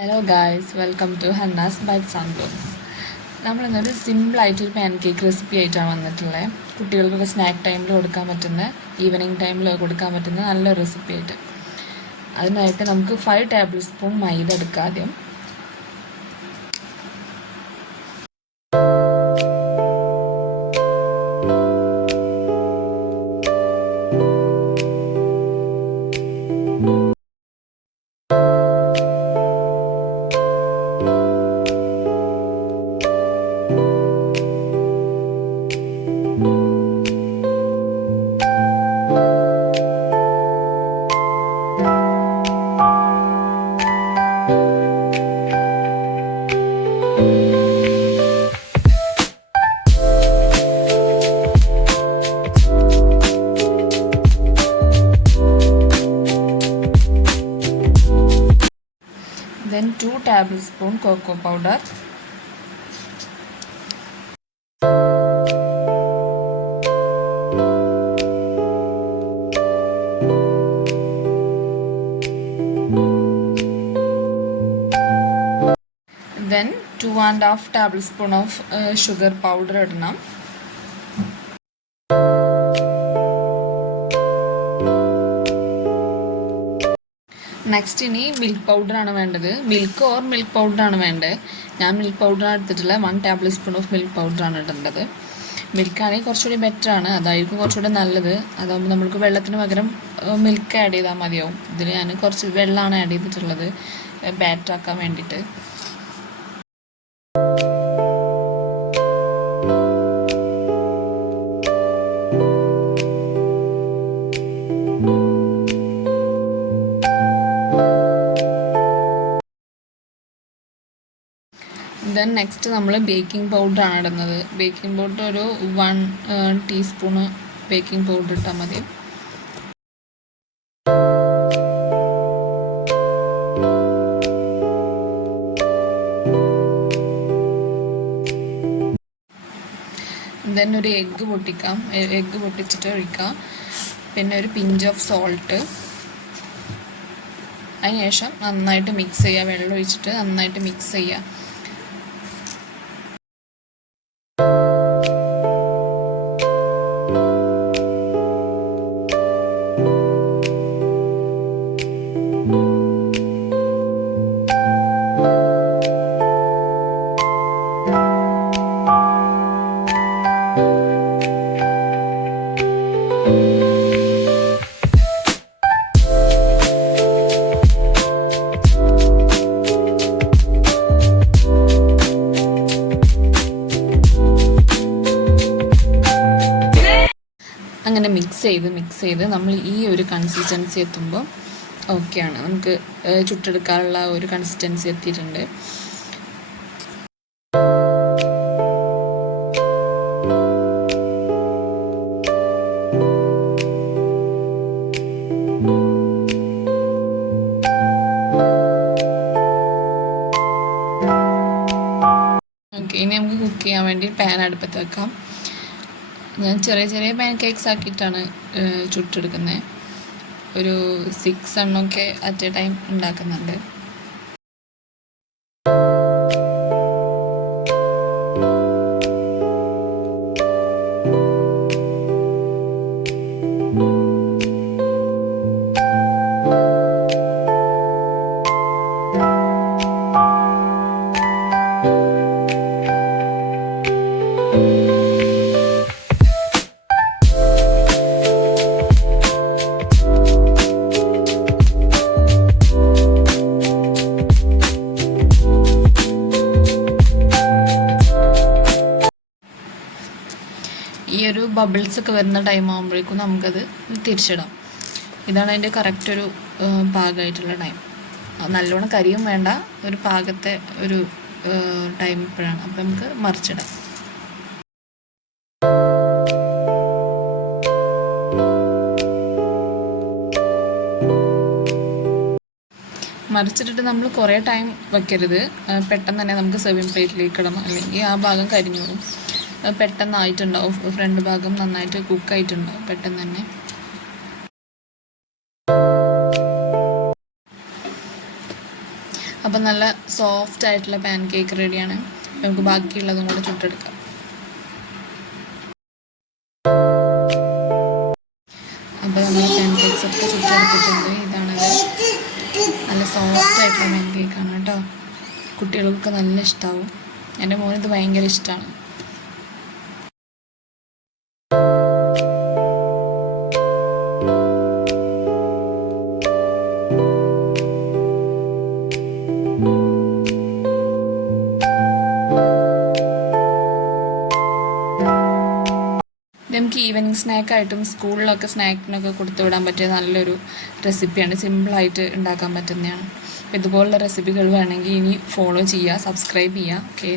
Hello guys, welcome to Hanna's bites and blogs. നമ്മളിന്നൊരു സിമ്പിളായിട്ടൊരു pancake recipe ആയിട്ടാണ് വന്നിട്ടുള്ളത്. കുട്ടികൾക്കൊക്കെ സ്നാക്ക് ടൈമിൽ കൊടുക്കാൻ പറ്റുന്ന, ഈവനിങ് ടൈമിൽ കൊടുക്കാൻ പറ്റുന്ന നല്ലൊരു റെസിപ്പി ആയിട്ട്. അതിനായിട്ട് നമുക്ക് 5 ടേബിൾ സ്പൂൺ മൈദ എടുക്കാം ആദ്യം. Then 2 tablespoon cocoa powder, then 2.5 tablespoon of sugar powder ഇടണം. നെക്സ്റ്റ് ഇനി മിൽക്ക് പൗഡറാണ് വേണ്ടത്. മിൽക്ക് ഓർ മിൽക്ക് പൗഡറാണ് വേണ്ടത്. ഞാൻ മിൽക്ക് പൗഡറാണ് എടുത്തിട്ടുള്ള 1 ടേബിൾ സ്പൂൺ ഓഫ് മിൽക്ക് പൗഡറാണ് ഇടേണ്ടത്. മിൽക്കാണെങ്കിൽ കുറച്ചുകൂടി ബെറ്ററാണ്, അതായിരിക്കും കുറച്ചുകൂടി നല്ലത്. അതാകുമ്പോൾ നമ്മൾക്ക് വെള്ളത്തിന് പകരം മിൽക്ക് ആഡ് ചെയ്താൽ മതിയാവും. ഇതിൽ ഞാൻ കുറച്ച് വെള്ളമാണ് ആഡ് ചെയ്തിട്ടുള്ളത് ബാറ്റർ ആക്കാൻ വേണ്ടിയിട്ട്. ദെൻ നെക്സ്റ്റ് നമ്മൾ ബേക്കിംഗ് പൗഡറാണ് ഇടുന്നത്. ബേക്കിംഗ് പൗഡർ ഒരു 1 ടീസ്പൂണ് ബേക്കിംഗ് പൗഡർ ഇട്ടാൽ മതി. ദെൻ ഒരു എഗ്ഗ് പൊട്ടിക്കാം, എഗ്ഗ് പൊട്ടിച്ചിട്ട് ഒഴിക്കാം. പിന്നെ ഒരു പിഞ്ച് ഓഫ് സോൾട്ട്. അതിനുശേഷം നന്നായിട്ട് മിക്സ് ചെയ്യുക, വെള്ളം ഒഴിച്ചിട്ട് നന്നായിട്ട് മിക്സ് ചെയ്യുക. അങ്ങനെ മിക്സ് ചെയ്ത് നമ്മൾ ഈ ഒരു കൺസിസ്റ്റൻസി എത്തുമ്പോൾ ഓക്കെയാണ്, നമുക്ക് ചുട്ടെടുക്കാനുള്ള ഒരു കൺസിസ്റ്റൻസി എത്തിയിട്ടുണ്ട്. ഓക്കെ, ഇനി നമുക്ക് കുക്ക് ചെയ്യാൻ വേണ്ടി പാൻ അടുപ്പത്ത് വെക്കാം. ഞാൻ ചെറിയ ചെറിയ പാൻ കേക്ക്സ് ആക്കിയിട്ടാണ് ചുട്ടെടുക്കുന്നത്. ഒരു 6 എണ്ണമൊക്കെ അറ്റ് എ ടൈം ഉണ്ടാക്കുന്നുണ്ട്. ഈ ഒരു ബബിൾസ് ഒക്കെ വരുന്ന ടൈം ആകുമ്പോഴേക്കും നമുക്കത് തിരിച്ചിടാം. ഇതാണ് അതിൻ്റെ കറക്റ്റ് ഒരു പാകമായിട്ടുള്ള ടൈം. നല്ലോണം കരിയും വേണ്ട, ഒരു പാകത്തെ ഒരു ടൈം ഇപ്പോഴാണ്. അപ്പം നമുക്ക് മറിച്ചിടാം. മറിച്ചിട്ടിട്ട് നമ്മൾ കുറേ ടൈം വയ്ക്കരുത്. പെട്ടെന്ന് തന്നെ നമുക്ക് സെർവിങ് പ്ലേറ്റിലേക്ക് ഇടണം, അല്ലെങ്കിൽ ആ ഭാഗം കരിഞ്ഞു പോകും. പെട്ടെന്നായിട്ടുണ്ടാവും, ഫ്രണ്ട് ഭാഗം നന്നായിട്ട് കുക്കായിട്ടുണ്ടാവും പെട്ടെന്ന് തന്നെ. അപ്പം നല്ല സോഫ്റ്റ് ആയിട്ടുള്ള പാൻ കേക്ക് റെഡിയാണ്. നമുക്ക് ബാക്കിയുള്ളതും കൂടെ ചുട്ടെടുക്കാം. അപ്പോൾ നമ്മൾ പാൻ കേക്ക്സ് ഒക്കെ ചുട്ടെടുത്തിട്ടുണ്ട്. ഇതാണത്, നല്ല സോഫ്റ്റ് ആയിട്ടുള്ള പാൻ കേക്കാണ് കേട്ടോ. കുട്ടികൾക്കൊക്കെ നല്ല ഇഷ്ടമാവും. എൻ്റെ മോനിത് ഭയങ്കര ഇഷ്ടമാണ്. നമുക്ക് ഈവനിങ് സ്നാക്കായിട്ടും സ്കൂളിലൊക്കെ സ്നാക്കിനൊക്കെ കൊടുത്തു വിടാൻ പറ്റിയ നല്ലൊരു റെസിപ്പിയാണ്. സിമ്പിളായിട്ട് ഉണ്ടാക്കാൻ പറ്റുന്നതാണ്. ഇതുപോലുള്ള റെസിപ്പികൾ വേണമെങ്കിൽ ഇനി ഫോളോ ചെയ്യുക, സബ്സ്ക്രൈബ് ചെയ്യുക. ഓക്കെ.